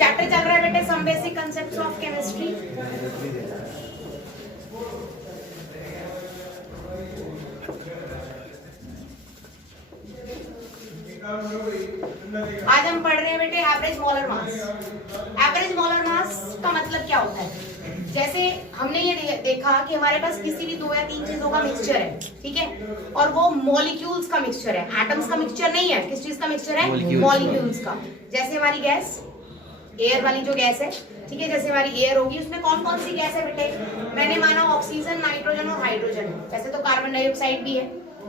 Chapter चल रहा है बेटे some basic concepts of chemistry. आज हम पढ़ रहे हैं बेटे average molar mass. Average molar mass का मतलब क्या होता है? जैसे हमने ये देखा कि हमारे पास किसी भी 2 या 3 चीजों का मिक्सचर है, ठीक है, और वो मॉलिक्यूल्स का मिक्सचर है, एटम्स का मिक्सचर नहीं है। किस चीज का मिक्सचर है? मॉलिक्यूल्स का। जैसे हमारी गैस, एयर वाली जो गैस है, ठीक है, जैसे हमारी एयर होगी उसमें कौन कौन सी गैस है बेटे? मैंने माना ऑक्सीजन, नाइट्रोजन और हाइड्रोजन है। वैसे तो कार्बन डाइऑक्साइड भी है,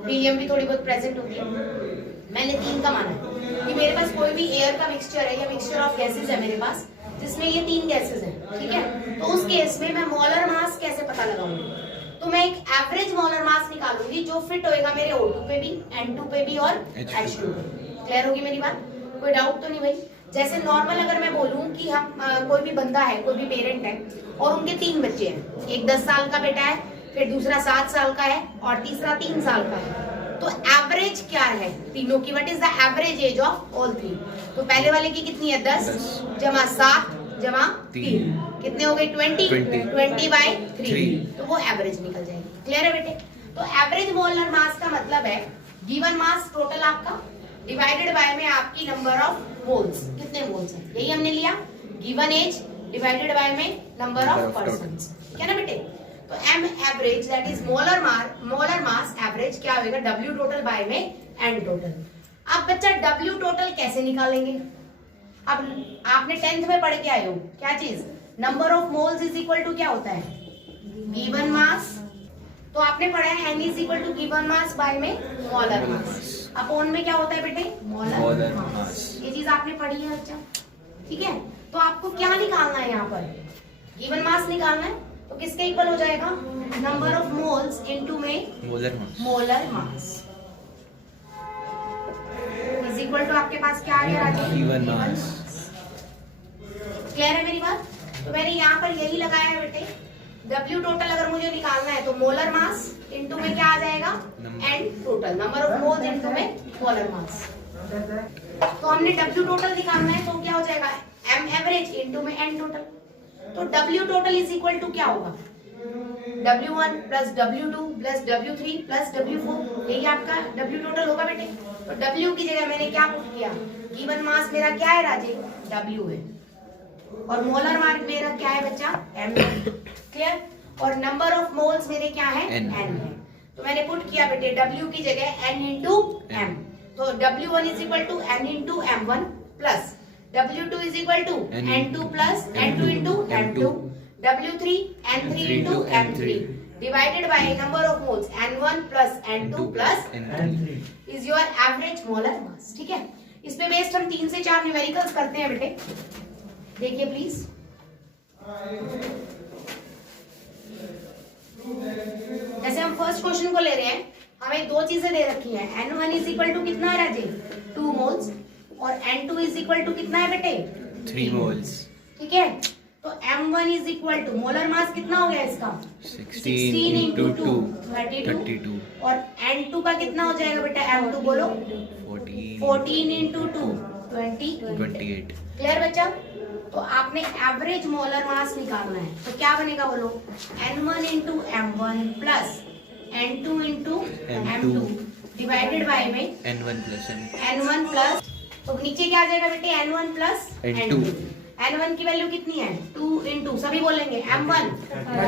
हीलियम भी थोड़ी बहुत प्रेजेंट होती है। मैंने 3 का माना है कि मेरे पास कोई भी एयर का मिक्सचर है या मिक्सचर ऑफ गैसेस है मेरे पास जिसमें ये 3 गैसेस हैं, ठीक है। तो उस केस में मैं मोलर मास कैसे पता लगाऊंगी? तो मैं एक एवरेज मोलर मास निकालूंगी जो फिट होएगा मेरे O2 पे भी, N2 पे भी और H2 पे। क्लियर होगी मेरी बात? कोई डाउट तो नहीं भाई? जैसे नॉर्मल अगर मैं बोलूं कि हम कोई भी बंदा है, कोई भी पेरेंट है और उनके 3 बच्चे हैं, एक 10 साल का बेटा है, फिर दूसरा 7 साल का है और तीसरा 3 साल का है, तो एवरेज क्या है तीनों की? What is the average age of all 3? तो पहले वाले की कितनी है? 10 जमा 7 जमा 3 कितने हो गए? 20/3, तो वो एवरेज निकल जाएगी। क्लियर है बेटे? तो एवरेज मोलर मास का मतलब है गिवन मास टोटल आपका डिवाइडेड बाय में आपकी नंबर ऑफ मोल्स, कितने मोल्स हैं, यही हमने लिया। गिवन एज डिवाइडेड बाय में नंबर ऑफ पर्सन्स, ठीक है ना बेटे? तो m average that is molar mass average क्या होगा? W टोटल बाय में N टोटल। अब बच्चा W टोटल कैसे निकालेंगे? अब आपने 10th में पढ़ के आए हो क्या चीज? Number of moles is equal to क्या होता है? Given mass. तो आपने पढ़ा है N is equal to given mass by में मोलर मास। अपॉन में क्या होता है बेटे? Molar mass. ये चीज आपने पढ़ी है बच्चा, ठीक है। तो आपको क्या निकालना है यहाँ पर? गिवन मास निकालना है। तो किसके इक्वल हो जाएगा? नंबर ऑफ मोल्स इनटू में molar mass is equal to आपके पास क्या आ गया राजेश? Given mass. क्लियर है मेरी बात? तो मैंने यहाँ पर यही लगाया है बेटे। W टोटल अगर मुझे निकालना है तो मोलर मास इनटू में क्या आ जाएगा? N total, number of moles into में मोलर मास। तो हमने W टोटल निकालना है तो क्या हो जाएगा? M एवरेज इनटू में N टोटल। तो W total is equal to क्या होगा? W1 plus W2 plus W3 plus W4, यही आपका W टोटल होगा बेटे। तो W की जगह मैंने क्या पुट किया? गिवन मास मेरा क्या है राजे? W है, और मोलर मास मेरा क्या है बच्चा? M है। क्लियर? और नंबर ऑफ मोल्स मेरे क्या है? N है। तो मैंने पुट किया बेटे W की जगह N इंटू M। तो W1 is equal to N into M1 plus W2 is equal to N2 plus N2 into M2, W3 N3 into M3 divided by number of moles N1 plus N2 plus N3 is your average molar mass। ठीक है, इस पे based हम 3 से 4 numericals करते हैं बेटे, देखिए प्लीज। जैसे हम फर्स्ट क्वेश्चन को ले रहे हैं, हमें 2 चीजें दे रखी हैं। N1 is equal to कितना है राजे? 2 मोल्स, और N2 इज इक्वल टू कितना है बेटे? 3 मोल्स। ठीक है, तो M1 is equal to molar mass कितना हो गया इसका? 16 इंटू 2 32, और N2 का कितना हो जाएगा बेटा? M2 बोलो 14 इंटू 2 28। क्लियर बच्चा? तो आपने एवरेज मोलर मास निकालना है, तो क्या बनेगा बोलो? N1 into M1 plus N2 into M2 divided by में N1 प्लस, तो नीचे क्या आ जाएगा बेटे? N1 plus N2। N1 की वैल्यू कितनी है? 2 इंटू, सभी बोलेंगे M1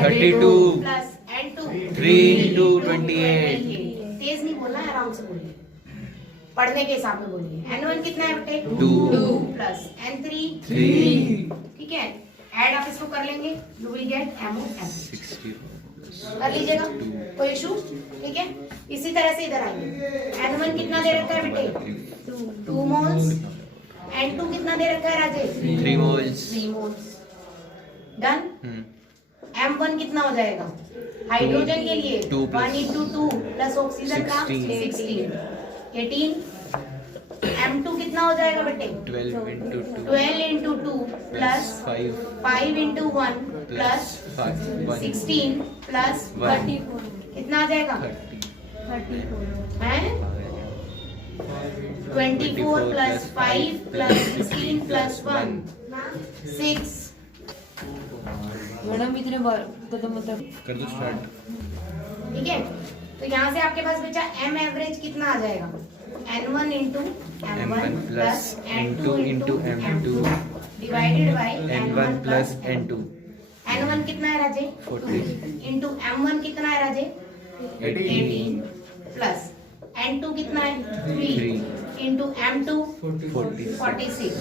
32 प्लस N2 3 इंटू 28। तेज नहीं बोलना है, आराम से बोलिए, पढ़ने के हिसाब में बोलिए। N1 कितना है बेटे? 2 प्लस N3 3। ठीक है, ऐड आप इसको कर लेंगे, यू विल गेट MO कर लीजिएगा, कोई इशू? ठीक है, इसी तरह से इधर आइए। N1 कितना दे रखा है बेटे? 2 मोल्स। N2 कितना दे रखा है राजेश? 3 मोल्स। डन। M1 कितना हो जाएगा हाइड्रोजन के लिए? 1 इंटू 2 प्लस ऑक्सीजन का 16 18। M2 कितना हो जाएगा बेटे? 12 into 2 plus 5 into 1 plus 16 plus 34, कितना आ जाएगा? 34 है? 24 प्लस 5 प्लस 16 प्लस 1 कितना 6। मैडम इतने बार मतलब कर दो स्टार्ट। ठीक है, तो यहाँ से आपके पास बचा m एवरेज कितना आ जाएगा n1 into m1 plus n2 into m2 divided by n1 plus n2। n1 कितना है राजे 40 इंटू m1 कितना है राजे 18 प्लस n2 कितना है 3 into m2 46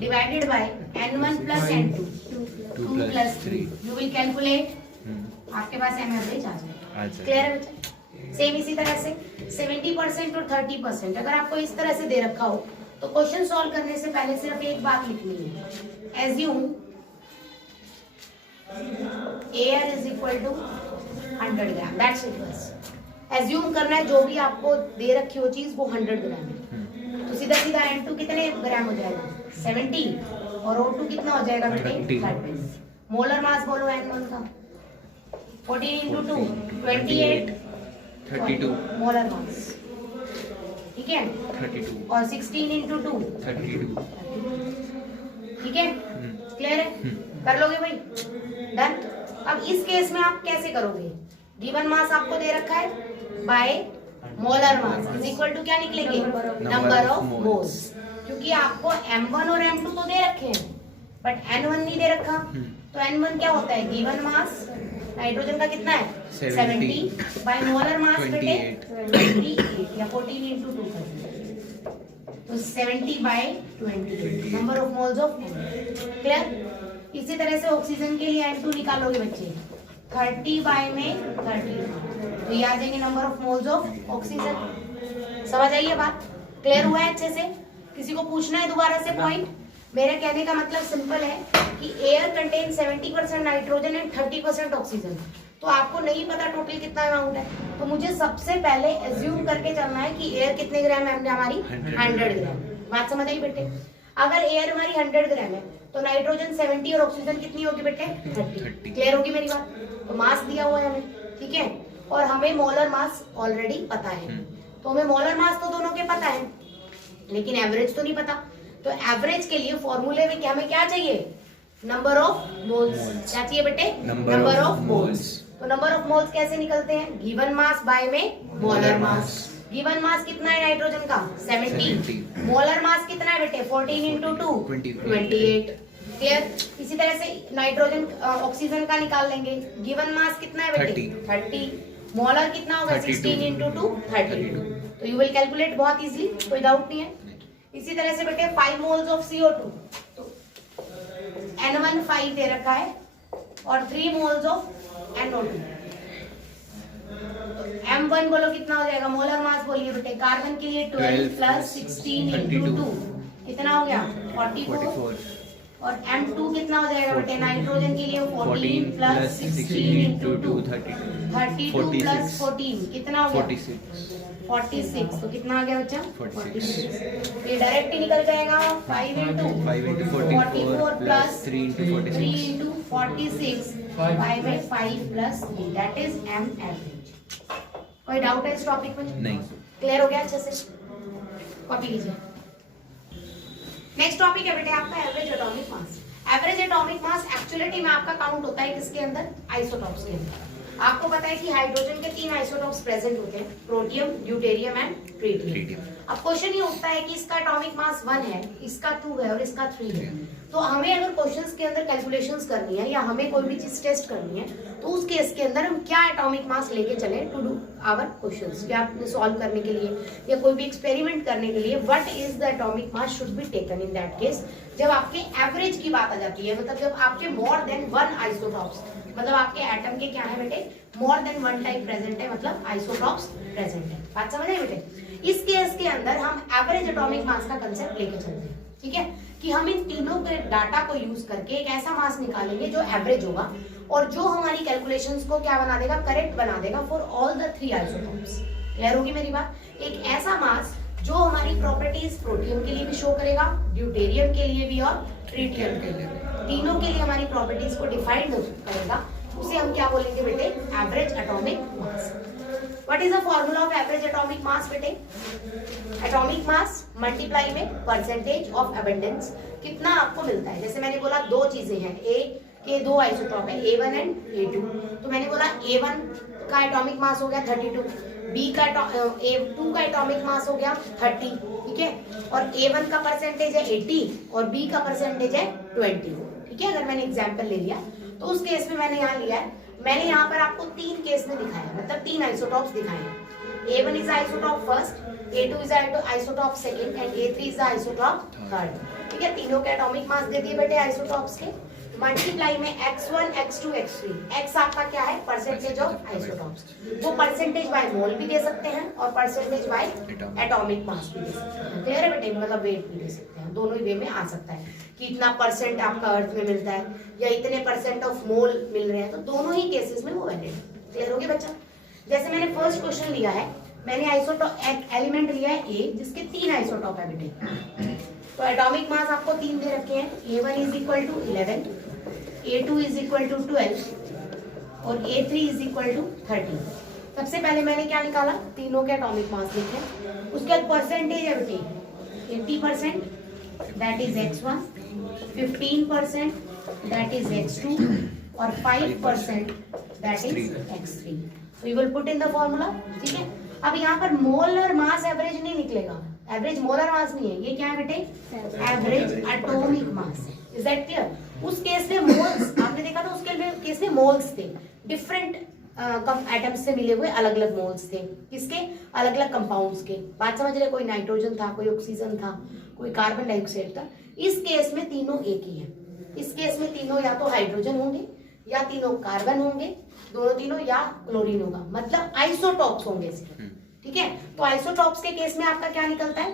divided by n1 plus n2 2 plus 3। You will calculate, आपके पास m एवरेज आ जाएगा। क्लियर है बच्चा? सेम इसी तरह से 70% और 30%। अगर आपको इस तरह से दे रखा हो तो क्वेश्चन सॉल्व करने से पहले सिर्फ एक बात लिखनी है, assume air is equal to 100 gram, that's it. बस एज्यूम करना है जो भी आपको दे रखी हो चीज वो 100 ग्राम है। तो सीधा सीधा N2 कितने ग्राम हो जाएगा 70 और O2 कितना हो जाएगा बेटे 30। मोलर मास बोलो N1 का 14 इंटू 2 28 32 मोलर मास, ठीक है 32 और 16 इंटू 2 32। ठीक है, क्लियर है? कर लोगे भाई? डन। अब इस केस में आप कैसे करोगे, गिवन मास आपको दे रखा है by molar mass is equal to क्या निकलेंगे नंबर ऑफ मोल्स, क्योंकि आपको m1 और m2 तो दे रखे हैं बट n1 नहीं दे रखा। तो n1 क्या होता है गिवन मास नाइट्रोजन का कितना है 70 बाय मोलर मास बेटे 28 या 14 इंटू 2 तो 70 by 28 number of moles of N। Clear? इसी तरह से ऑक्सीजन के लिए N2 निकालोगे बच्चे 30 बाय में 30 तो ये आ जाएंगे number of moles of oxygen. समझ आइए बात? क्लियर हुआ है अच्छे से? किसी को पूछना है दोबारा से पॉइंट? मेरे कहने का मतलब सिंपल है कि air contain 70% nitrogen and 30% oxygen. तो आपको नहीं पता टोटल कितना अमाउंट है, तो मुझे सबसे पहले एज्यूम करके चलना है कि एयर कितने ग्राम है हमारी 100 ग्राम। बात समझ आई बेटे? अगर एयर हमारी 100 ग्राम है तो नाइट्रोजन 70 और ऑक्सीजन कितनी होगी बेटे 30। क्लियर होगी मेरी बात? तो मास दिया हुआ है हमें, ठीक है, और हमें मोलर मास ऑलरेडी पता है। तो हमें मोलर मास तो दोनों के पता है लेकिन एवरेज तो नहीं पता। तो एवरेज के लिए फॉर्मूले में क्या हमें क्या चाहिए नंबर ऑफ मोल्स। क्या चाहिए बेटे नंबर ऑफ मोल्स। तो नंबर ऑफ मोल्स कैसे निकलते हैं गिवन मास बाय में मोलर मास। गिवन मास कितना है नाइट्रोजन का 70 मोलर मास कितना है बेटे 14 इंटू 2 28। क्लियर? इसी तरह से नाइट्रोजन ऑक्सीजन का निकाल लेंगे। गिवन मास कितना है बेटे 30 मोलर कितना होगा 16 इंटू 2 32। तो यू विल कैलकुलेट बहुत इजीली, कोई डाउट नहीं है। इसी तरह से बेटे 5 मोल्स ऑफ CO2 तो N1 5 दे रखा है और 3 मोल्स ऑफ NO2 तो M1 बोलो कितना हो जाएगा मोलर मास बोलिए बेटे। कार्बन के लिए 12 प्लस 16 इंटू 2 कितना हो गया 44 और M2 कितना हो जाएगा बेटे नाइट्रोजन के लिए 14 प्लस 16 इंटू 2 32 प्लस 14 कितना हो गया 46। तो कितना आ गया बच्चा 46। ये डायरेक्ट ही निकल जाएगा 5 into 44 plus 3 into 46 5 by 5 plus 3 that is M average. कोई डाउट है इस टॉपिक में? नहीं। क्लियर हो गया अच्छे से? कॉपी लीजिए। नेक्स्ट टॉपिक है बेटे आपका एवरेज एटॉमिक मास। एवरेज एटॉमिक मास एक्चुअलिटी में आपका काउंट होता है किसके अंदर आइसोटॉप्स के अंदर। आपको पता है कि हाइड्रोजन के 3 आइसोटॉप्स प्रेजेंट होते हैं प्रोटियम ड्यूटेरियम एंड ट्रिटियम। अब क्वेश्चन ये उठता है कि इसका एटॉमिक मास 1 है इसका 2 है और इसका 3 है। तो हमें अगर क्वेश्चंस के अंदर कैलकुलेशंस करनी है या हमें कोई भी चीज टेस्ट करनी है तो उस केस के अंदर हम क्या एटॉमिक मास लेके चले टू डू आवर क्वेश्चंस या सॉल्व करने के लिए या कोई भी एक्सपेरिमेंट करने के लिए what is the atomic mass should be taken in that case. जब आपके एवरेज की बात आ जाती है मतलब जब आपके मोर देन 1 आइसोटॉप्स मतलब आपके एटम के क्या है बेटे मोर देन 1 टाइप प्रेजेंट है मतलब आइसोटॉप्स प्रेजेंट है। बात समझ आई बेटे? इस केस के अंदर हम एवरेज एटॉमिक मास का कंसेप्ट लेके चलते हैं, ठीक है, कि हम इन तीनों के डाटा को यूज करके एक ऐसा मास निकालेंगे जो एवरेज होगा और जो हमारी कैलकुलेशंस को क्या बना देगा करेक्ट बना देगा for all the 3 isotopes. Clear होगी मेरी बात? एक ऐसा मास जो हमारी प्रॉपर्टीज प्रोटियम के लिए भी शो करेगा ड्यूटेरियम के लिए भी और ट्रिटियम के लिए तीनों के लिए हमारी प्रॉपर्टीज को डिफाइंड करेगा। उसे हम क्या बोलेंगे बेटे average atomic mass. What is the formula of average atomic मास बेटे? एटॉमिक मास मल्टीप्लाई में परसेंटेज ऑफ अबंडेंस कितना आपको मिलता है। जैसे मैंने बोला दो चीजें हैं, ए के दो आइसोटॉप है, A1 एंड A2। तो मैंने बोला A1 का एटॉमिक मास हो गया 32, B का A2 का एटॉमिक मास हो गया 30, ठीक है। और A1 का परसेंटेज है 80 और B का परसेंटेज है 20, ठीक है। अगर मैंने एग्जाम्पल ले लिया तो उस केस में मैंने यहाँ लिया है, मैंने यहाँ पर आपको 3 केस में दिखाया, मतलब 3 आइसोटॉप्स दिखाए हैं। A1 is isotope first, A2 is isotope second and A3 is isotope third, ठीक है। तीनों के एटॉमिक मास दे दिए बेटे आइसोटॉप्स के, मल्टीप्लाई में x1 x2 x3, x आपका क्या है परसेंटेज ऑफ आइसोटॉप्स, वो परसेंटेज बाय मोल भी दे सकते हैं और परसेंटेज बाय एटॉमिक मास भी दे सकते हैं, क्लियर है बेटे, मतलब वेट भी दे सकते हैं, दोनों ही वे में आ सकता है कि इतना परसेंट आपका अर्थ में मिलता है या इतने परसेंट ऑफ मोल मिल रहे हैं, तो दोनों ही केसेस में वो वैलिड है, क्लियर हो गया बच्चा। जैसे मैंने फर्स्ट क्वेश्चन लिया है, मैंने आइसोटॉप एलिमेंट लिया है A जिसके 3 आइसोटॉप है बेटे, तो एटॉमिक मास आपको 3 दे रखे हैं, A1 is equal to 11, A2 is equal to 12 और A3 इज इक्वल टू 13। सबसे पहले मैंने क्या निकाला, तीनों के एटॉमिक मास लिखे, उसके बाद परसेंटेज है बेटे 80%, that is x1, 15% that is x2 और 5% that is x3। So you will put in the formula, ठीक है। अब यहाँ पर मोलर मास एवरेज नहीं निकलेगा, एवरेज मोलर मास नहीं है, ये क्या है बेटे average atomic mass, is that clear. उस केस में मोल्स आपने देखा था, उसके केस में मोल्स थे, डिफरेंट एटम्स से मिले हुए अलग अलग मोल्स थे, किसके अलग अलग कंपाउंड्स के, बात समझ रहे, कोई नाइट्रोजन था, कोई ऑक्सीजन था, कोई कार्बन डाइऑक्साइड था। इस केस में तीनों एक ही है, इस केस में तीनों या तो हाइड्रोजन होंगे या तीनों कार्बन होंगे, दोनों तीनों या क्लोरीन होगा, मतलब आइसोटॉप्स होंगे इसके, ठीक है। तो आइसोटॉप्स के केस में आपका क्या निकलता है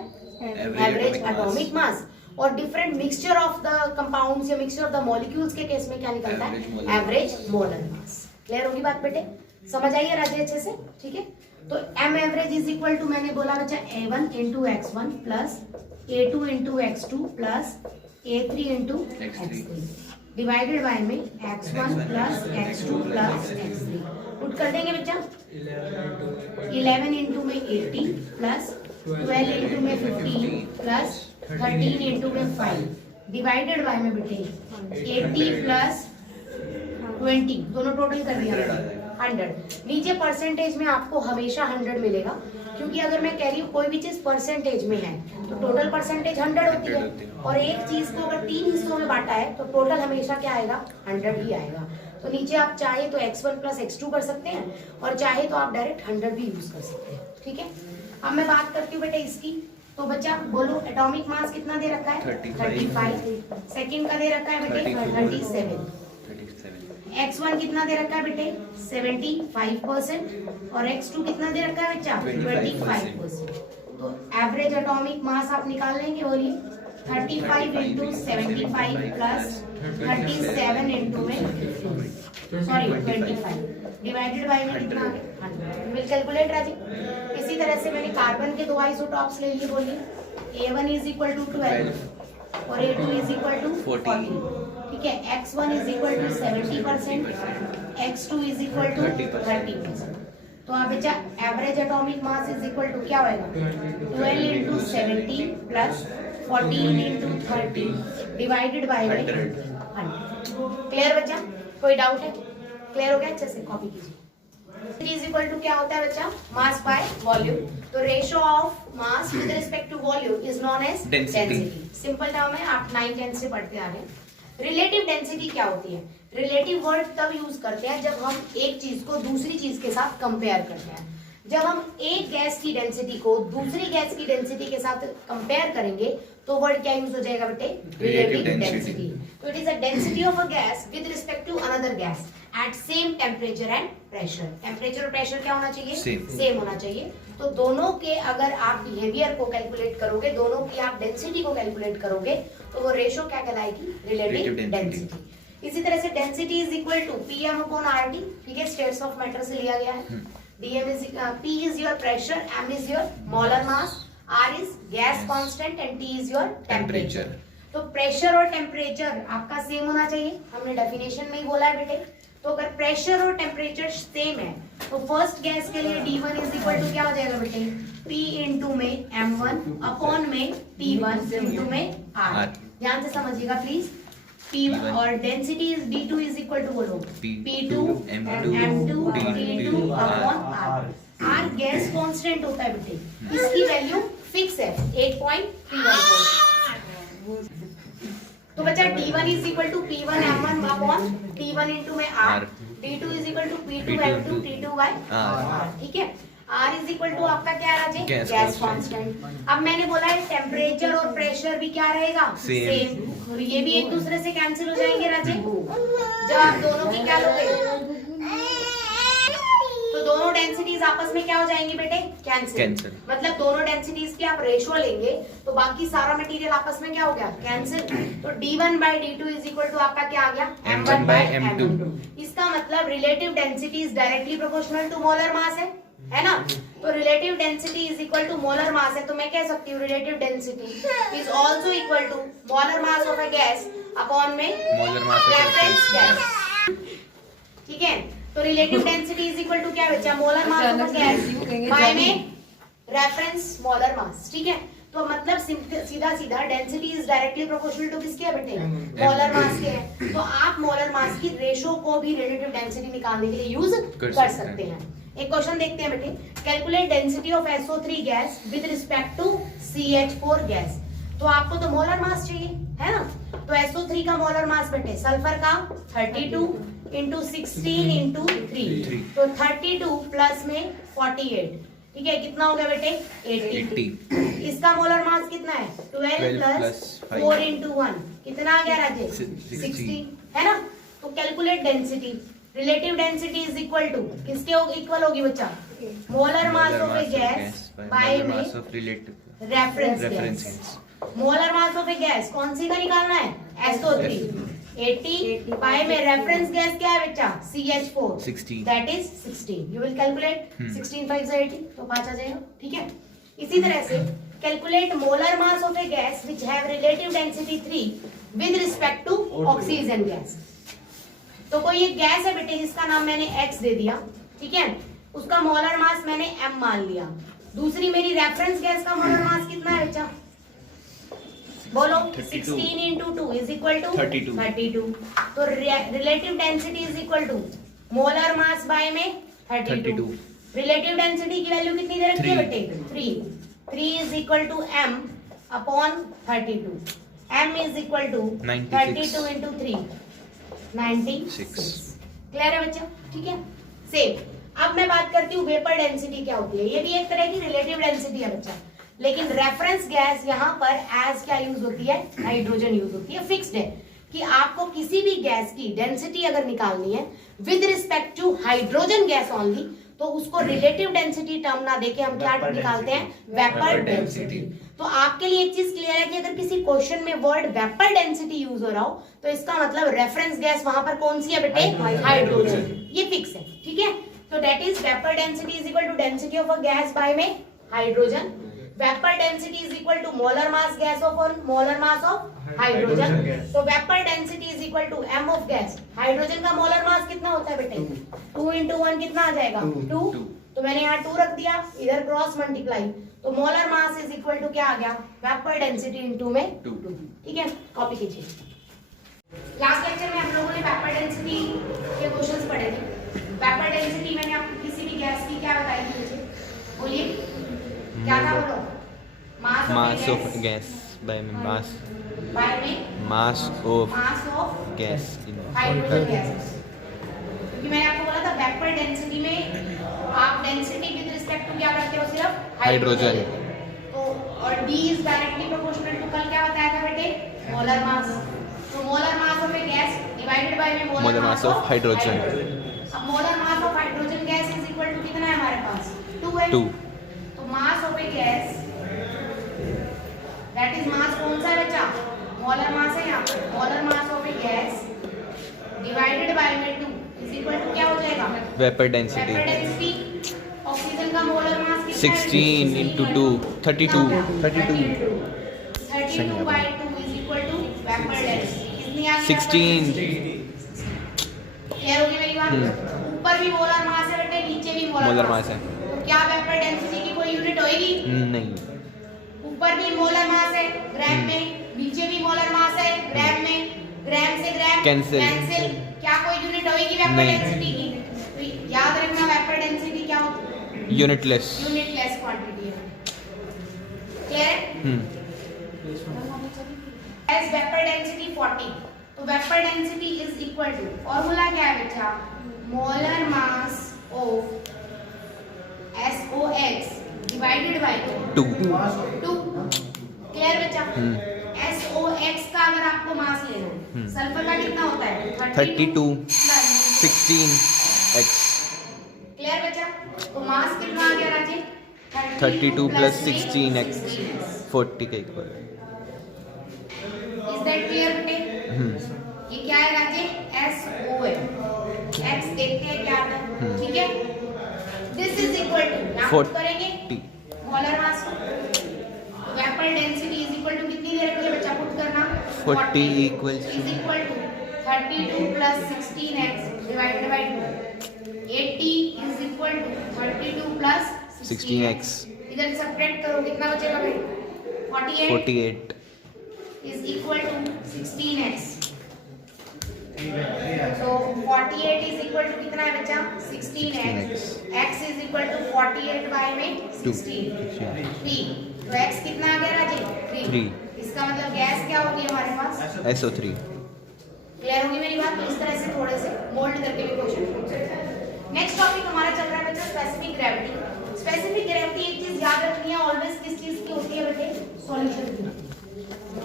एवरेज एटॉमिक मास, और different mixture of the compounds या मिक्सचर ऑफ द मॉलिक्यूल्स के केस में क्या निकलता है एवरेज मोलर मास। क्लियर होगी बात बेटे, समझ आइए राजे अच्छे से, ठीक है। तो m average is equal to मैंने बोला बच्चा A1 into x1 plus A2 into x2 plus A3 into x3 divided by में x1 plus x2 plus x3, put कर देंगे बच्चा 11 इंटू में 80 प्लस 12 इंटू में 15 प्लस 13 इंटू में 5 डिवाइडेड बाय में बेटे 80 प्लस 20, दोनों टोटल कर दिया 100। नीचे परसेंटेज में आपको हमेशा 100 मिलेगा, क्योंकि अगर मैं कह रही हूँ कोई भी चीज परसेंटेज में है तो टोटल परसेंटेज 100 होती है, और एक चीज को अगर 3 हिस्सों में बांटा है तो टोटल हमेशा क्या आएगा 100 ही आएगा। तो नीचे आप चाहे तो x1 प्लस x2 कर सकते हैं और चाहे तो आप डायरेक्ट 100 भी यूज कर सकते हैं, ठीक है। अब मैं बात करती हूँ बेटे इसकी, तो बच्चा बोलो एटॉमिक मास कितना दे रखा है 35, सेकंड का दे रखा है बेटे 37, x1 कितना दे रखा है बेटे 75% और x2 कितना दे रखा है बच्चा 25%। तो एवरेज एटॉमिक मास आप निकाल लेंगे, और ये 35 इंटू 75 प्लस 37 इंटू में 25 डिवाइडेड बाय में कितना आ गया 100, विल कैलकुलेट राजी। इसी तरह से मैंने कार्बन के 2 आइसोटॉप्स ले लिए, बोलिए A1 इज इक्वल टू 12 और A2 इज इक्वल टू 40, ठीक है। x1 is equal to 70%, x2 is equal to 30%। तो आप बच्चा average atomic mass is equal to क्या होएगा 12 into 70 plus 14 into 30 divided by 100। Clear बच्चा, कोई डाउट है? क्लियर हो गया, अच्छे से कॉपी कीजिए। इज इक्वल टू क्या होता है बच्चा मास बाय वॉल्यूम, तो ratio of mass with respect to volume is known as density. Simple term है, आप 9-10 से पढ़ते आ रहे हैं। रिलेटिव डेंसिटी क्या होती है, रिलेटिव वर्ड तब यूज करते हैं जब हम एक चीज को दूसरी चीज के साथ कंपेयर करते हैं। जब हम एक गैस की डेंसिटी को दूसरी गैस की डेंसिटी के साथ कंपेयर करेंगे तो वर्ड क्या यूज हो जाएगा बेटे रिलेटिव डेंसिटी। तो it is a density of a gas with respect to another gas at same temperature and pressure. Temperature और प्रेशर क्या होना चाहिए सेम होना चाहिए। तो दोनों के अगर आप बिहेवियर को कैलकुलेट करोगे, दोनों की आप डेंसिटी को कैलकुलेट करोगे, तो वो रेशो क्या कहलाएगी रिलेटिव डेंसिटी। इसी तरह से density is equal to PM upon RT, ठीक है, स्टेट्स ऑफ मैटर से लिया गया है। DM is P is your pressure, M is your molar mass, R is gas constant and T is your temperature. तो प्रेशर और temperature आपका same होना चाहिए, हमने डेफिनेशन में ही बोला है बेटे। तो अगर प्रेशर और टेम्परेचर सेम है तो फर्स्ट गैस के लिए D1 इज इक्वल टू क्या हो जाएगा बेटे P इंटू में M1 अपॉन में T1 इंटू में R। ध्यान से समझिएगा प्लीज। P1 और density is D2 is equal to बोलो P2 M2 T2 upon R। R gas constant होता है बेटे, इसकी वैल्यू फिक्स है 8.314। तो बच्चा T1 is equal to P1 M1 upon T1 into में R, T2 is equal to P2 M2 T2 by R, ठीक है। R इज इक्वल टू आपका क्या है राजे? Gas constant. अब मैंने बोला है टेम्परेचर और प्रेशर भी क्या रहेगा? सेम। और ये भी एक दूसरे से कैंसिल हो जाएंगे राजे। जब आप दोनों की क्या लोगे तो दोनों डेंसिटीज आपस में क्या हो जाएंगी बेटे? कैंसिल। मतलब दोनों डेंसिटीज की आप रेशियो लेंगे तो बाकी सारा मटेरियल आपस में क्या हो गया? कैंसिल। तो D1 by D2 is equal to आपका क्या आ गया? M1 by M2। इसका मतलब relative density is directly proportional to molar mass है ना। तो relative density is equal to molar mass है, तो मैं कह सकती हूँ relative density is also equal to molar mass of a gas upon में molar mass of reference gas, ठीक है। तो relative density is equal to क्या बचा? Molar mass of a gas by में रेफरेंस मोलर मास, ठीक है। तो मतलब सीधा सीधा density is directly proportional to किसके है बेटे? मोलर मास के है। तो आप मोलर मास की रेशो को भी रिलेटिव डेंसिटी निकालने के लिए यूज कर सकते हैं। एक क्वेश्चन देखते हैं बेटे, calculate density of SO3 gas with respect to CH4 gas. तो आपको तो मोलर मास चाहिए है ना। तो SO3 का मोलर मास बेटे सल्फर का 32 इंटू 16 इंटू 3, तो 32 प्लस में 48, ठीक है। कितना हो गया बेटे? 80। इसका मोलर मास कितना है? 12 प्लस 4 इंटू 1, कितना आ गया राजेश? 60, है ना। तो calculate density, relative density is equal to किसके इक्वल होगी बच्चा? Molar mass of a gas by में reference gas. Molar mass of a gas कौन सी का निकालना है? SO3 80 बाय में रेफरेंस गैस क्या है बच्चा? CH4 60, that is 16। You will calculate 16 5 से 80, तो 5 आ जाएगा, ठीक है। इसी तरह से calculate molar mass of a gas which have relative density 3 with respect to oxygen gas. तो कोई एक गैस है बेटे जिसका नाम मैंने X दे दिया, ठीक है। उसका मोलर मास मैंने M मान लिया। दूसरी मेरी रेफरेंस गैस का मोलर मास कितना है बच्चा? बोलो 16 इंटू 2 इज इक्वल टू 32। तो relative density is equal to molar mass by में 32। रिलेटिव डेंसिटी की वैल्यू कितनी दे रखी है बेटे? 3 is equal to M upon 32। M is equal to 32 into 3 96। Clear है बच्चा? ठीक है। सेम अब मैं बात करती हूँ वेपर डेंसिटी क्या होती है। ये भी एक तरह की रिलेटिव डेंसिटी है बच्चा, लेकिन रेफरेंस गैस यहाँ पर एज क्या यूज होती है? हाइड्रोजन यूज होती है। फिक्स्ड है कि आपको किसी भी गैस की डेंसिटी अगर निकालनी है with respect to hydrogen gas only, तो उसको रिलेटिव डेंसिटी टर्म ना देके हम क्या निकालते हैं? Vapour density. तो आपके लिए एक चीज क्लियर है कि अगर किसी क्वेश्चन में वर्ड वेपर डेंसिटी यूज हो रहा हो तो इसका मतलब रेफरेंस गैस वहां पर कौन सी है बेटे? हाइड्रोजन। ये फिक्स है, ठीक है। तो that is vapour density is equal to density of a gas by में hydrogen. Vapour density is equal to molar mass gas of molar mass of hydrogen. तो vapour density is equal to M of gas. Hydrogen का molar mass कितना होता है बेटे? 2 into 1 कितना आ जाएगा? 2। तो मैंने यहाँ 2 रख दिया, इधर क्रॉस मल्टीप्लाई, तो molar mass is equal to क्या आ गया? वेपर डेंसिटी इनटू में 2। ठीक है, कॉपी कीजिए। लास्ट लेक्चर में हम लोगों ने वेपर डेंसिटी के क्वेश्चंस पढ़े थे। वेपर डेंसिटी मैंने आपको किसी भी गैस की क्या बताई थी मुझे? बोलिए क्या था? बोलो। Mass of gas by mass में mass of gas in hydrogen gases. क्योंकि मैंने आपको बोला था वेपर डेंसिटी में आप डेंसिटी विद रिस्पेक्ट टू क्या करते हो? सिर्फ हाइड्रोजन। तो और D is directly proportional to कल क्या बताया था बेटे? Molar mass. तो molar mass of a gas divided by में मोलर मास ऑफ हाइड्रोजन। अब molar mass of hydrogen gas is equal to कितना है हमारे पास? 2 है। 2। तो mass of a gas that is mass कौन सा है बच्चा? मोलर मास है यहाँ पे। Molar mass of a gas divided by में 2 इज इक्वल टू क्या हो जाएगा? Vapour density. Vapour density oxygen का मोलर मास कितना है? 16 into 2 32 32 by 2 is equal to vapour density. कितनी आ गई? 16। क्लियर होगी मेरी बात? ऊपर भी मोलर मास है बेटे, नीचे भी मोलर मास है। तो क्या वेपर डेंसिटी की कोई यूनिट होएगी? नहीं। ऊपर भी मोलर मास है, ग्राम में नीचे भी मोलर मास है ग्राम में, ग्राम से ग्राम Cancel. कैंसिल, क्या कोई यूनिट होगी वेपर नहीं। डेंसिटी की? तो याद रखना वेपर डेंसिटी क्या होती है? यूनिटलेस। यूनिटलेस क्वांटिटी है। क्लियर? एज वेपर डेंसिटी 40, तो vapour density is equal to, formula क्या है बच्चा? Molar mass of SOX divided by 2। 2। Clear बच्चा? SOX का अगर आपको मास लेना है, सल्फर का कितना होता है? 32 प्लस 16x। क्लियर बच्चा? तो मास कितना आ गया राजे? 32 प्लस 16x 40 के इक्वल। इज दैट क्लियर बेटे? ये क्या है राजे? SOX। x देखते हैं क्या आता है, ठीक है? दिस इज इक्वल टू, यहां पुट करेंगे मोलर मास को, vapour density is equal to कितनी दे रखी है बच्चा? पुट करना 40 equals is equal to 32 plus 16x divided by 2। 80 is equal to 32 plus 16x। इधर सब्ट्रैक्ट करो, कितना बचेगा बेटे? 48 is equal to 16x। तो 48 is equal to कितना है बच्चा? 16x। x is equal to 48 by में 16। 3। तो x कितना आ गया राजे? 3। इसका मतलब गैस क्या होगी हमारे पास? SO3। क्लियर होगी मेरी बात? तो इस तरह से थोड़े से मोल्ड करके भी क्वेश्चन पूछ सकते हैं। नेक्स्ट टॉपिक हमारा चल रहा है बच्चा स्पेसिफिक ग्रेविटी। स्पेसिफिक ग्रेविटी एक चीज याद रखनी है, ऑलवेज किस चीज की होती है बेटे? सॉल्यूशन की।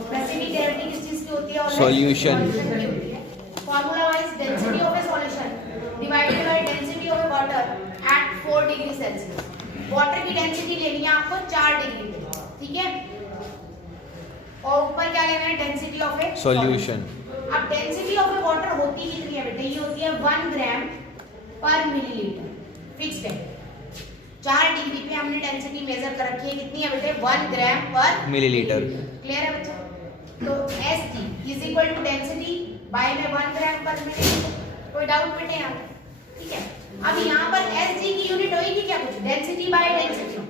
स्पेसिफिक ग्रेविटी किस चीज की होती है? Solution. Formula wise density of a solution divided by density of A water at 4 degree Celsius. Water की डेंसिटी लेनी है आपको 4 डिग्री पे, ठीक है? और ऊपर क्या लेना है? Density of a solution. अब डेंसिटी ऑफ ए वाटर होती कितनी है बेटे? ये होती है 1 ग्राम पर मिलीलीटर, फिक्स्ड है। 4 डिग्री पे हमने डेंसिटी मेजर कर रखी है, कितनी है बेटे? 1 ग्राम पर मिलीलीटर। क्लियर है बच्चा? तो SG is equal to density by में 1 ग्राम पर मिलीलीटर। कोई डाउट बेटे यहाँ? ठीक है। अब यहाँ पर SG की यूनिट होगी क्या? कुछ डेंसिटी बाय डेंसिटी।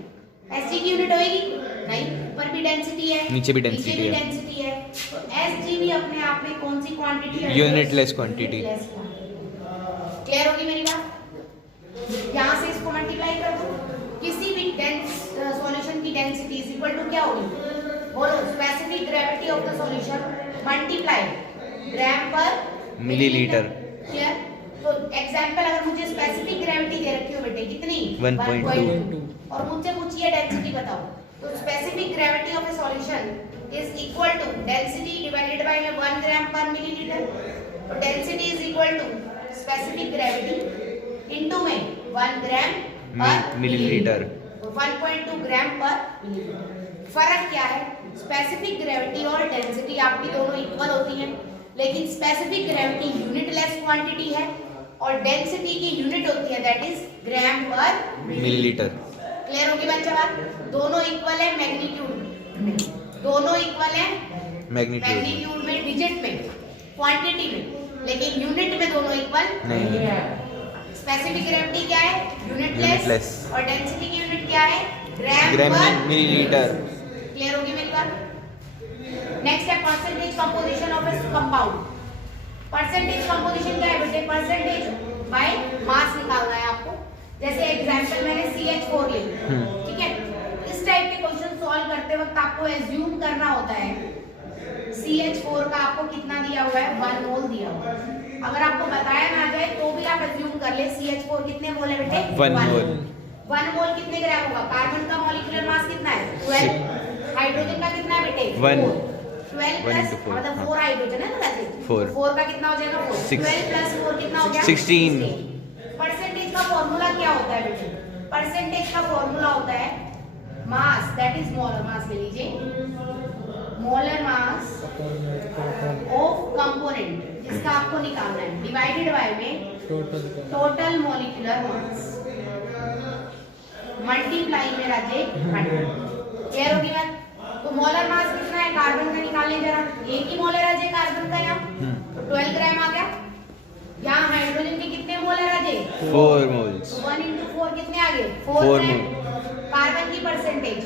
SG की यूनिट होगी नहीं, ऊपर भी डेंसिटी है, नीचे भी डेंसिटी है। डेंसिटी है। तो SG भी अपने आप में कौन सी क्वांटिटी है? Unitless quantity. क्लियर होगी मेरी बात? यहाँ से इसको मल्टीप्लाई कर दो, किसी भी डेंस सॉल्यूशन की डेंसिटी इज इक्वल टू क्या होगी? बोलो, specific gravity of the solution multiply gram पर मिलीलीटर। क्लियर? तो एग्जांपल अगर मुझे स्पेसिफिक ग्रेविटी दे रखी हो बेटे कितनी? 1.2 और मुझसे पूछिए डेंसिटी बताओ, तो specific gravity of a solution is equal to density divided by 1 gram पर मिलीलीटर। तो density is equal to specific gravity into में 1 ग्राम पर मिलीलीटर। 1.2 ग्राम पर मिलीलीटर। फर्क क्या है? स्पेसिफिक ग्रेविटी और डेंसिटी आपकी दोनों इक्वल होती हैं, लेकिन स्पेसिफिक ग्रेविटी यूनिटलेस क्वांटिटी है और डेंसिटी की यूनिट होती है दैट इज ग्राम पर मिलीलीटर। क्लियर होगी बच्चा बात? दोनों इक्वल है मैग्नीट्यूड में, दोनों इक्वल है मैग्नीट्यूड में, डिजिट में, क्वांटिटी में, लेकिन यूनिट में दोनों इक्वल नहीं है। स्पेसिफिक ग्रेविटी क्या है? यूनिटलेस। और डेंसिटी की यूनिट क्या है? ग्राम पर मिलीलीटर। क्लियर होगी मेरी बात? नेक्स्ट है percentage composition of A compound. Percentage composition क्या है बेटे? परसेंटेज बाय मास निकालना है आपको। जैसे एग्जांपल मैंने CH4 ले लिया, ठीक है? इस टाइप के क्वेश्चन सॉल्व करते वक्त आपको एज्यूम करना होता है CH4 का आपको कितना दिया हुआ है? 1 मोल दिया हुआ है। अगर आपको बताया ना जाए तो भी आप एज्यूम कर ले CH4 कितने मोल है बेटे? 1 मोल। 1 मोल कितने ग्राम होगा? कार्बन का मॉलिक्यूलर मास कितना है? 12। हाइड्रोजन का कितना है बेटे? 1। 12 प्लस मतलब 4 हाइड्रोजन है ना वैसे? 4 का कितना हो जाएगा? 4। 12 प्लस 4 कितना हो गया? 16। परसेंटेज का फॉर्मूला क्या होता है बेटे? परसेंटेज का फॉर्मूला होता है मास, दैट इज मोलर मास। ले लीजिए मोलर मास ऑफ कंपोनेंट, जिसका आपको निकालना है, डिवाइडेड बाय में टोटल मॉलिक्यूलर मास मल्टीप्लाई में राजे 100। क्लियर होगी बात? तो मोलर मास कितना है कार्बन का? निकालने जरा, एक ही मोलर है कार्बन का यहाँ, तो 12 ग्राम आ गया। यहाँ हाइड्रोजन के कितने मोल है राजे? 4 मोल्स। 1 into 4 कितने आ गए? 4 4 ग्राम। मोल। कार्बन की परसेंटेज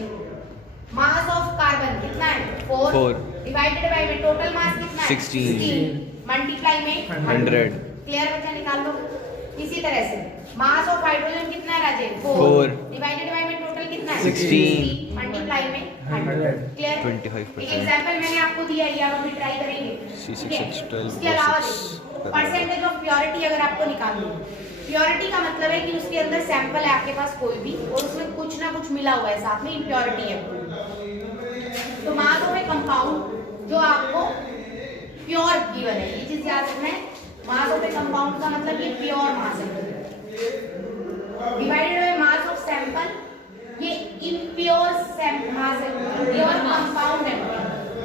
मास ऑफ कार्बन कितना है 4 डिवाइडेड बाय में टोटल मास कितना है 16 मल्टीप्लाई में 100। क्लियर बच्चा, निकाल लो। इसी तरह से मास ऑफ हाइड्रोजन कितना है राजेश 4 डिवाइडेड बाय में टोटल कितना है 16 मल्टीप्लाई में 100। क्लियर, 25%। एक एग्जांपल मैंने आपको दिया है, आप अभी ट्राई करेंगे। C6H12 इसके अलावा परसेंटेज ऑफ प्योरिटी अगर आपको निकालनी है, प्योरिटी का मतलब है कि उसके अंदर सैंपल है आपके पास कोई भी और उसमें कुछ ना कुछ मिला हुआ है साथ में, इम्प्योरिटी है। तो मास ऑफ ए कंपाउंड जो आपको प्योर गिवन है, ये चीज याद रखना है। मास ऑफ ए कंपाउंड का मतलब ये प्योर मास है। Divided by mass of sample, ये इम्प्योर मास है, प्योर कंपाउंड है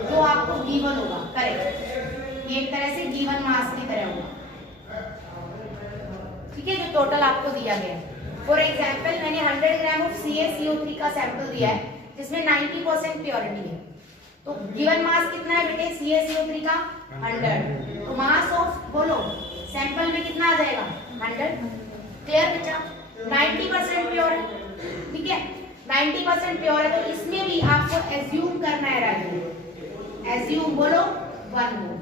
जो आपको गिवन होगा। करेक्ट, ये एक तरह से गिवन मास की तरह होगा। ठीक है, जो टोटल आपको दिया गया है। फॉर एग्जांपल मैंने 100 ग्राम ऑफ CaCO3 का सैंपल दिया है जिसमें 90% प्योरिटी है। तो गिवन मास कितना है बेटे CaCO3 का 100। तो मास ऑफ बोलो सैंपल में कितना आ जाएगा 100। क्लियर बच्चा, 90% प्योर है। ठीक है, 90% प्योर है, तो इसमें भी आपको एज्यूम करना है राइट। एज्यूम बोलो 1 मोल।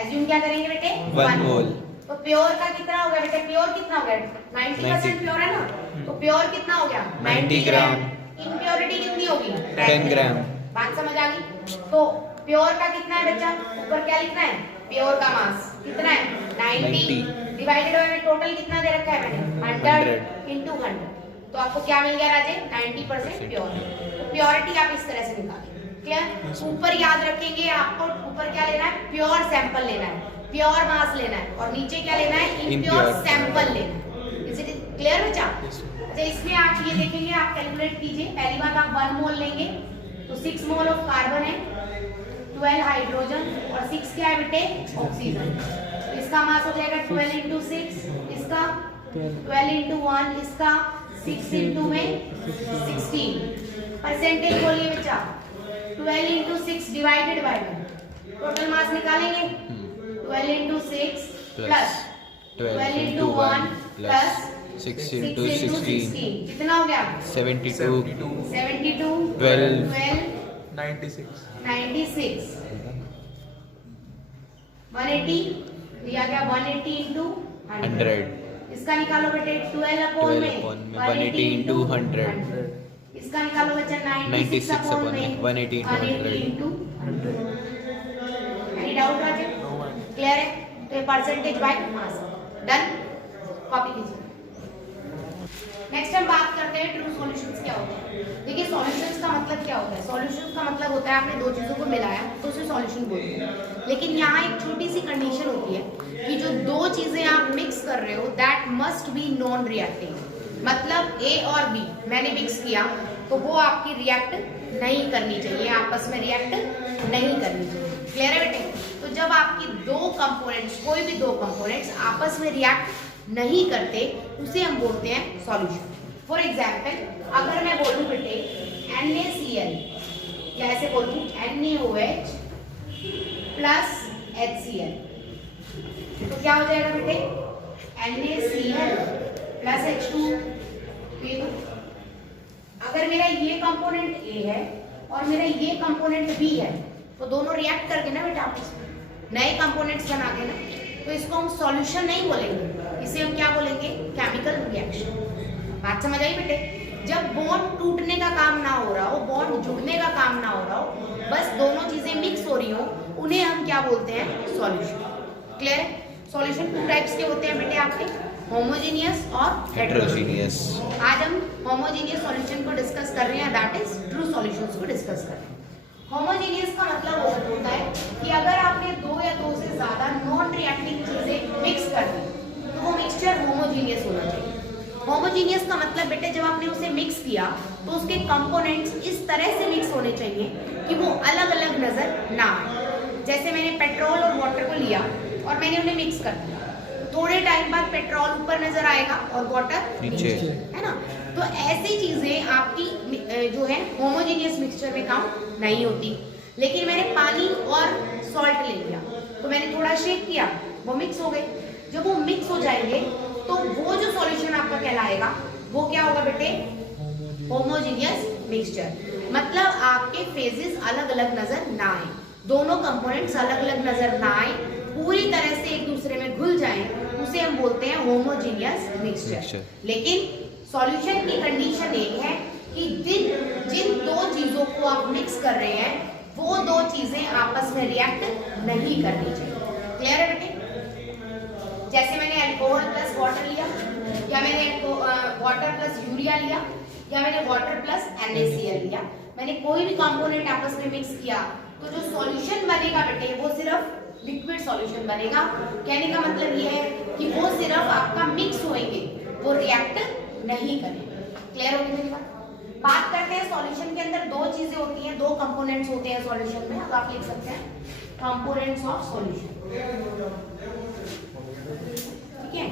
एज्यूम क्या करेंगे बेटे 1 मोल। तो प्योर का कितना हो गया बेटे, प्योर कितना हो गया 90% प्योर है ना, तो प्योर कितना हो गया 90 ग्राम। इम्प्योरिटी कितनी होगी 10 ग्राम। बात समझ आ गई। तो प्योर का कितना है बच्चा, ऊपर क्या लिखना है प्योर का मास कितना है 90 डिवाइडेड बाय टोटल कितना दे रखा है मैंने 100 into 100। तो आपको क्या मिल गया राजे 90% प्योर। तो प्योरिटी आप इस तरह से निकालें। क्लियर, ऊपर याद रखेंगे आपको, ऊपर क्या लेना है प्योर सैंपल लेना है, प्योर मास लेना है, और नीचे क्या लेना है इम्प्योर सैंपल लेना है। इज इट क्लियर बच्चा? अच्छा, इसमें आप ये देखेंगे, आप कैलकुलेट कीजिए। पहली बात आप 1 मोल लेंगे तो 6 मोल ऑफ कार्बन है, 12 हाइड्रोजन और 6 क्या है बेटे ऑक्सीजन। तो इसका मास हो जाएगा 12 into 6, इसका 12 into 1, इसका 6 into में 16। परसेंटेज बोलिए बच्चा 12 into 6 divided by total mass निकालेंगे 12 into 6 plus 12 into 1 plus 6 into 16 कितना हो गया 72 12 96 96 180 दिया गया 180 into 100। 100 इसका निकालो बेटे 12 अपॉन 12 में upon में 180 into 100। इसका निकालो बच्चा 96 अपॉन में 180 into 100। एनी डाउट राजे? क्लियर है? तो ये percentage by mass done, copy कीजिए। नेक्स्ट हम बात करते हैं ट्रू सॉल्यूशंस क्या होते हैं। देखिए सॉल्यूशंस का मतलब क्या होता है, सॉल्यूशंस का मतलब होता है आपने दो चीजों को मिलाया तो उसे सॉल्यूशन बोलते हैं। लेकिन यहाँ एक छोटी सी कंडीशन होती है कि जो दो चीजें आप मिक्स कर रहे हो that must be non reactive. मतलब A और B मैंने मिक्स किया तो वो आपकी रिएक्ट नहीं करनी चाहिए, आपस में रिएक्ट नहीं करनी चाहिए। क्लियर है बेटे? तो जब आपकी दो कंपोनेंट्स, कोई भी दो कंपोनेंट्स आपस में रिएक्ट नहीं करते उसे हम बोलते हैं सॉल्यूशन। फॉर एग्जांपल अगर मैं बोलूं बेटे NaCl, या ऐसे बोलूं NaOH प्लस HCl, तो क्या हो जाएगा बेटे NaCl प्लस H2। अगर मेरा ये कंपोनेंट A है और मेरा ये कंपोनेंट B है तो दोनों रिएक्ट करके ना बेटा आपस में नए कंपोनेंट्स बना के ना, तो इसको हम सॉल्यूशन नहीं बोलेंगे, इसे हम क्या बोलेंगे केमिकल रिएक्शन। बात समझ आई बेटे? जब बॉन्ड टूटने का काम ना हो रहा हो, बॉन्ड जुड़ने का काम ना हो रहा हो, बस दोनों चीजें मिक्स हो रही हो, उन्हें हम क्या बोलते हैं सॉल्यूशन। क्लियर? सॉल्यूशन 2 टाइप्स के होते हैं बेटे आपके, होमोजेनियस और हेटेरोजेनियस। आज हम होमोजेनियस सॉल्यूशन को डिस्कस कर रहे हैं, दैट इज ट्रू सॉल्यूशंस को डिस्कस कर रहे हैं। होमोजेनियस का मतलब होता है कि अगर आपने दो या दो से ज्यादा नॉन रिएक्टिव चीजें मिक्स कर दी तो वो मिक्सचर होमोजेनियस होना चाहिए। होमोजेनियस का मतलब बेटे जब आपने उसे मिक्स किया तो उसके कंपोनेंट्स इस तरह से मिक्स होने चाहिए कि वो अलग अलग नजर ना आए। जैसे मैंने पेट्रोल और वाटर को लिया और मैंने उन्हें मिक्स कर दिया, थोड़े टाइम बाद पेट्रोल ऊपर नजर आएगा और वाटर नीचे, है ना? तो ऐसी चीजें आपकी जो है होमोजेनियस मिक्सचर में काउंट नहीं होती। लेकिन मैंने पानी और सॉल्ट ले लिया तो मैंने थोड़ा शेक किया, वो मिक्स हो गए। जब वो मिक्स हो जाएंगे तो वो जो सॉल्यूशन आपका कहलाएगा वो क्या होगा बेटे होमोजेनियस मिक्सचर। मतलब आपके फेजेस अलग अलग नजर ना आए, दोनों कंपोनेंट्स अलग अलग नजर ना आए, पूरी तरह से एक दूसरे में घुल जाएं, उसे हम बोलते हैं होमोजीनियस मिक्सचर। लेकिन सॉल्यूशन की कंडीशन एक है कि जिन दो चीजों को आप मिक्स कर रहे हैं वो दो चीजें आपस में रिएक्ट नहीं करनी चाहिए। क्लियर है बेटे? जैसे मैंने अल्कोहल प्लस वाटर लिया, या मैंने वाटर प्लस यूरिया लिया, या मैंने वाटर प्लस NaCl लिया, मैंने कोई भी कंपोनेंट आपस में मिक्स किया तो जो सॉल्यूशन बनेगा बेटे वो सिर्फ लिक्विड सॉल्यूशन बनेगा। कहने का मतलब ये है कि वो सिर्फ आपका मिक्स होंगे, वो रिएक्ट नहीं करेंगे। क्लियर होगी मेरी बात? बात करते हैं सॉल्यूशन के अंदर दो चीजें होती हैं, दो कंपोनेंट्स होते हैं सॉल्यूशन में। अब आप लिख सकते हैं कंपोनेंट्स ऑफ सॉल्यूशन। ठीक है,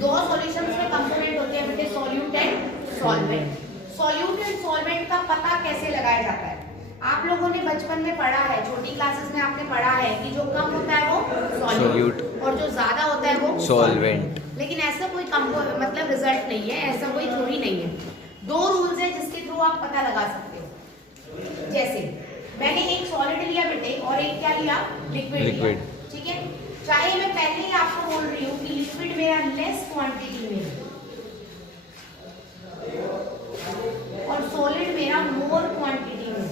दो सॉल्यूशंस में कंपोनेंट होते हैं बेटे, solute and solvent. Solute and solvent का पता कैसे लगाया जाता है? आप लोगों ने बचपन में पढ़ा है, छोटी क्लासेस में आपने पढ़ा है कि जो कम होता है वो सॉल्यूट और जो ज्यादा होता है वो सॉल्वेंट। लेकिन ऐसा कोई मतलब रिजल्ट नहीं है, ऐसा कोई थ्योरी नहीं है। दो रूल्स है जिसके थ्रू आप पता लगा सकते हो। जैसे मैंने एक सॉलिड लिया बेटे और एक क्या लिया, लिक्विड। ठीक है, चाहे मैं पहले ही आपको बोल रही हूँ कि लिक्विड मेरा लेस क्वांटिटी में और सॉलिड मेरा मोर क्वांटिटी में।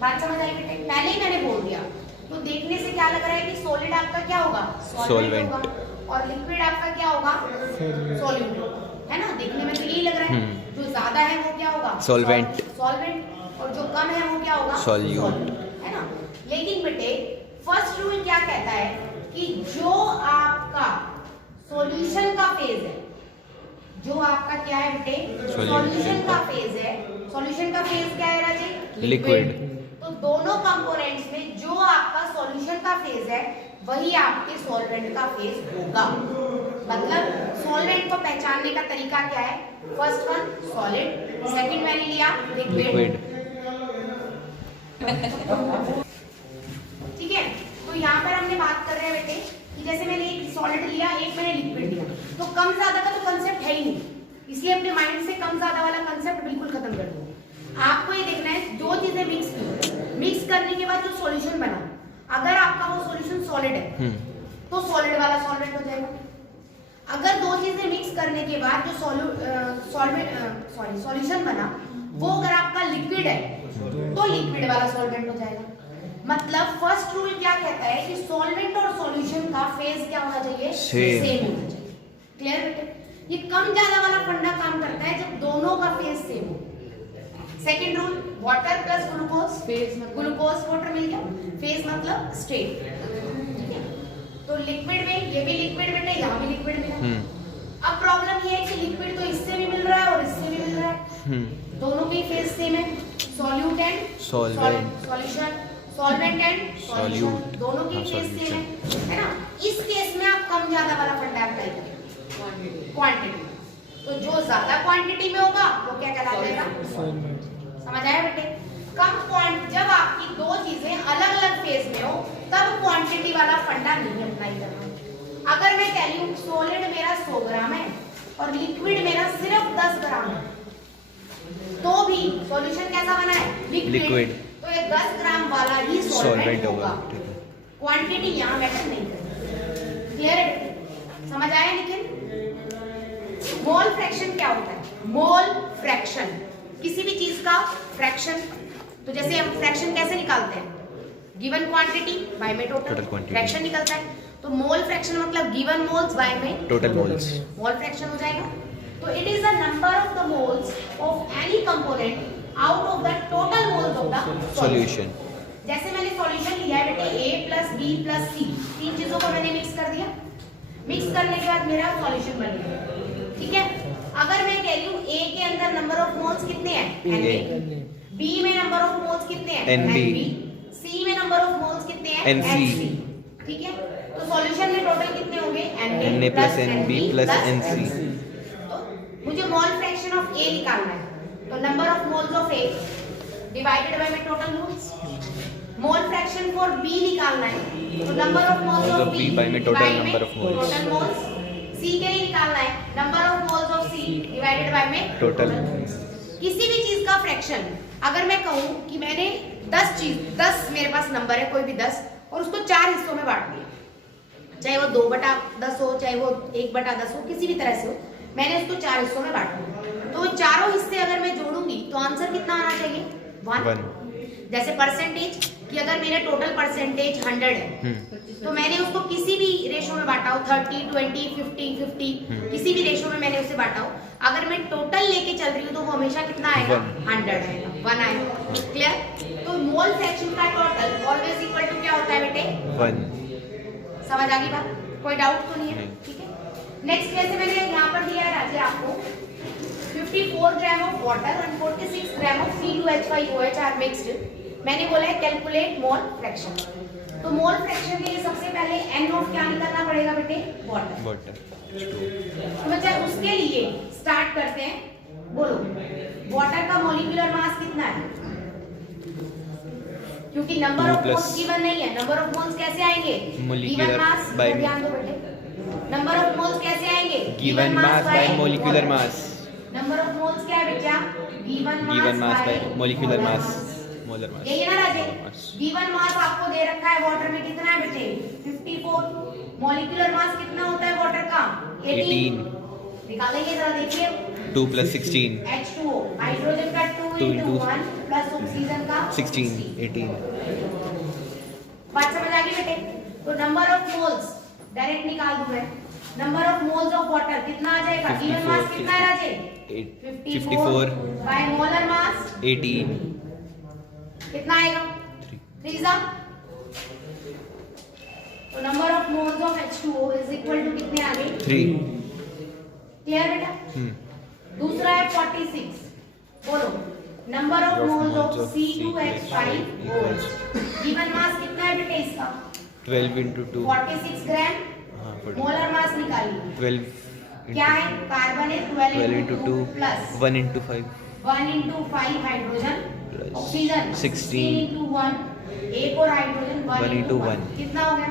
बात समझ आई बेटे? पहले ही मैंने बोल दिया, तो देखने से क्या लग रहा है कि सॉलिड आपका क्या होगा, सॉल्वेंट होगा, और लिक्विड आपका क्या होगा, सॉल्यूट होगा, है ना? देखने में तो यही लग रहा है। जो ज्यादा है वो क्या होगा, सॉल्वेंट, और जो कम है वो क्या होगा, सॉल्यूट, है ना? लेकिन बेटे फर्स्ट रूल क्या कहता है कि जो आपका सॉल्यूशन का फेज है, जो आपका क्या है बेटे, सॉल्यूशन का फेज है। सॉल्यूशन का फेज क्या है राजे, लिक्विड। तो दोनों कंपोनेंट्स में जो आपका सॉल्यूशन का फेज है वही आपके सॉल्वेंट का फेज होगा। मतलब सॉल्वेंट को पहचानने का तरीका क्या है, फर्स्ट वन सॉलिड, सेकंड मैंने लिया लिक्विड। ठीक है, तो यहाँ पर हमने बात कर रहे हैं बेटे कि जैसे मैंने एक सॉलिड लिया, एक मैंने लिक्विड लिया, तो कम ज्यादा का तो कंसेप्ट है ही नहीं, इसलिए अपने माइंड से कम ज्यादा वाला कंसेप्ट बिल्कुल खत्म कर दो। आपको ये देखना है दो चीजें मिक्स करने के बाद जो सॉल्यूशन बना, अगर आपका वो सॉल्यूशन सॉलिड है तो सॉलिड वाला सॉल्वेंट हो जाएगा। अगर दो चीजें मिक्स करने के बाद जो सॉल्यूशन बना वो अगर आपका लिक्विड है तो लिक्विड वाला सॉल्वेंट हो जाएगा। मतलब फर्स्ट रूल क्या कहता है कि सॉल्वेंट और सॉल्यूशन का फेज क्या होना चाहिए, सेम होना चाहिए। क्लियर बेटे? ये कम ज्यादा वाला फंडा काम करता है जब दोनों का फेज सेम हो। Second rule, water plus glucose, phase में ग्लूकोज वाटर मिल गया, फेज मतलब स्टेट। ठीक है, तो लिक्विड में ये भी लिक्विड बेटे, यहाँ भी लिक्विड मिला। अब प्रॉब्लम ये है कि लिक्विड तो इससे भी मिल रहा है और इससे भी मिल रहा है, दोनों के फेज सेम है। Solute and solvent, solution, solvent and solute, दोनों के फेज सेम है ना? इस केस में आप कम ज्यादा वाला फंडा अप्लाई करें, क्वांटिटी। तो जो ज्यादा क्वांटिटी में होगा वो क्या कहलाएगा, समझ आया बेटे? जब आपकी दो चीजें अलग अलग फेज में हो तब क्वांटिटी वाला फंडा नहीं अप्लाई करना। अगर मैं कह रही हूँ सॉलिड मेरा 100 ग्राम है और लिक्विड मेरा सिर्फ 10 ग्राम है, तो भी सॉल्यूशन कैसा बना है, लिक्विड, तो ये 10 ग्राम वाला ही सॉल्वेंट होगा। क्वांटिटी यहाँ मैटर नहीं करेगी। क्लियर है? समझ आया? लेकिन मोल फ्रैक्शन क्या होता है? मोल फ्रैक्शन किसी भी चीज का फ्रैक्शन। तो जैसे हम फ्रैक्शन कैसे निकालते हैं, गिवन क्वांटिटी बाय में टोटल फ्रैक्शन निकलता है। तो मोल फ्रैक्शन मतलब गिवन मोल्स बाय में टोटल मोल्स, मोल फ्रैक्शन हो जाएगा। तो it is the number of the moles of any component out of the total moles of the solution. जैसे मैंने सॉल्यूशन लिया है बेटे A + B + C, तीन चीजों को मैंने मिक्स कर दिया। मिक्स करने के बाद मेरा सॉल्यूशन बन गया। ठीक है, अगर मैं कह रही हूँ A के अंदर नंबर ऑफ मोल्स कितने हैं, Na, B में नंबर ऑफ मोल्स कितने हैं, Nb, C में नंबर ऑफ मोल्स कितने हैं, Nc। ठीक है, तो सॉल्यूशन में टोटल कितने होंगे, Na + Nb + Nc। तो मुझे मोल फ्रैक्शन ऑफ A निकालना है, तो number of moles of A divided by में total moles. Mole fraction for B निकालना है, तो number of moles of B by में total number of moles. C के लिए निकालना है number of moles of C divided by में टोटल। किसी भी चीज का फ्रैक्शन अगर मैं कहूं कि मैंने 10 मेरे पास नंबर है कोई भी 10 और उसको 4 हिस्सों में बांट दिया, चाहे वो 2/10 हो चाहे वो 1/10 हो, किसी भी तरह से हो, मैंने उसको 4 हिस्सों में बांट दिया, तो वो चारों हिस्से अगर मैं जोड़ूंगी तो आंसर कितना आना चाहिए 1। जैसे परसेंटेज कि अगर मेरे टोटल परसेंटेज 100 है तो मैंने उसको किसी भी रेशो में बांटा हो 30, 20, 50, 50 किसी भी रेशो में मैंने उसे बांटा हो, अगर मैं टोटल लेके चल रही हूँ तो वो हमेशा कितना आएगा 100 आएगा, 1 आएगा। क्लियर? तो मोल फ्रैक्शन का टोटल ऑलवेज इक्वल टू क्या होता है बेटे 1। समझ आ गई बात? कोई डाउट तो नहीं है? ठीक है। नेक्स्ट जैसे मैंने यहाँ पर दिया है राजे आपको 54 gram of water and 46 gram of C2H5OH are mixed, मैंने बोला है कैलकुलेट मोल फ्रैक्शन। तो मोल फ्रैक्शन के लिए सबसे पहले n ऑफ क्या निकालना पड़ेगा बेटे वाटर। तो बच्चा उसके लिए स्टार्ट करते हैं, बोलो वाटर का मॉलिक्यूलर मास कितना है? क्योंकि नंबर ऑफ मोल्स गिवन नहीं है, नंबर ऑफ मोल्स कैसे आएंगे गिवन मास, ध्यान दो बेटे, नंबर ऑफ मोल्स कैसे आएंगे given mass bye molecular mass. Number of moles क्या है बेटा given mass bye molecular mass, molar mass. यही है ना राजे? गिवन मास आपको दे रखा है वाटर में कितना है बेटे 54, मॉलिक्यूलर मास कितना होता है वाटर का 18। निकालेंगे जरा देखिए 2 + 16 H2O, हाइड्रोजन का 2 × 1 प्लस ऑक्सीजन का 16 18। बात समझ आ गई बेटे? तो नंबर ऑफ मोल्स डायरेक्ट निकाल दूं मैं, number of moles of water कितना आ जाएगा? गिवन मास कितना है राजे 54 बाय मोलर मास 18 कितना आएगा 3 तो number of moles of H2O is equal to कितने आ गए 3। क्लियर बेटा? दूसरा है 46, बोलो number of moles of C2H5OH, given mass कितना है बेटे इसका 12 × 2 46 ग्राम, मोलर मास निकालिए 12 क्या है कार्बन है 12 × 2 प्लस 1 × 5 1 × 5 हाइड्रोजन, ऑक्सीजन 16 × 1, एक और हाइड्रोजन 1 × 1 कितना हो गया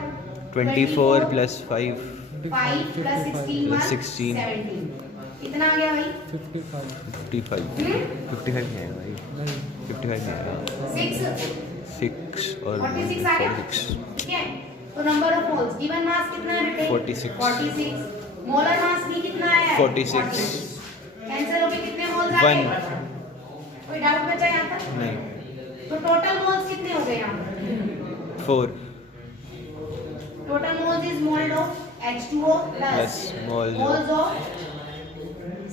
24 + 5 5 + 16 16 17 कितना आ गया भाई 55 55 नहीं आएगा भाई 55 नहीं आएगा 6 और 46 आ गया 46 ठीक है। तो number of moles given mass कितना है बेटे 46 मोलर मास भी कितना है 46 कैंसिल होके कितने मोल्स आ गए 1 कोई डाउट बचा यहाँ पर? नहीं तो टोटल मोल्स कितने हो गए यहाँ पर 4 total moles is mould of H2O plus moles of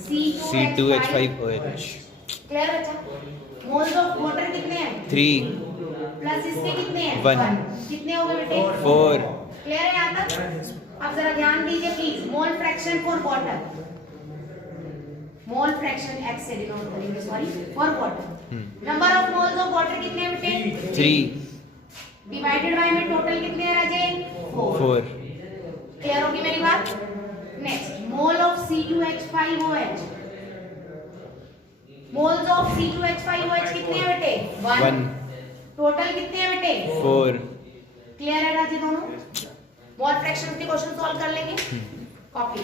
C2H5OH clear बच्चा? मोल्स ऑफ वाटर कितने हैं 3 प्लस इसके कितने हैं 1 कितने हो गए बेटे 4 क्लियर है यहाँ तक? अब जरा ध्यान दीजिए please, mole fraction for water, mole fraction x से डिनोट करेंगे sorry for water. Number of moles of water कितने हैं बेटे 3 डिवाइडेड बाय में टोटल कितने हैं राजे 4। 4 क्लियर होगी मेरी बात? Next mole of C2H5OH, moles of C2H5OH कितने हैं बेटे 1 टोटल कितने हैं बेटे 4 क्लियर है राजे दोनों? मोल फ्रैक्शन के क्वेश्चन सॉल्व कर लेंगे कॉपी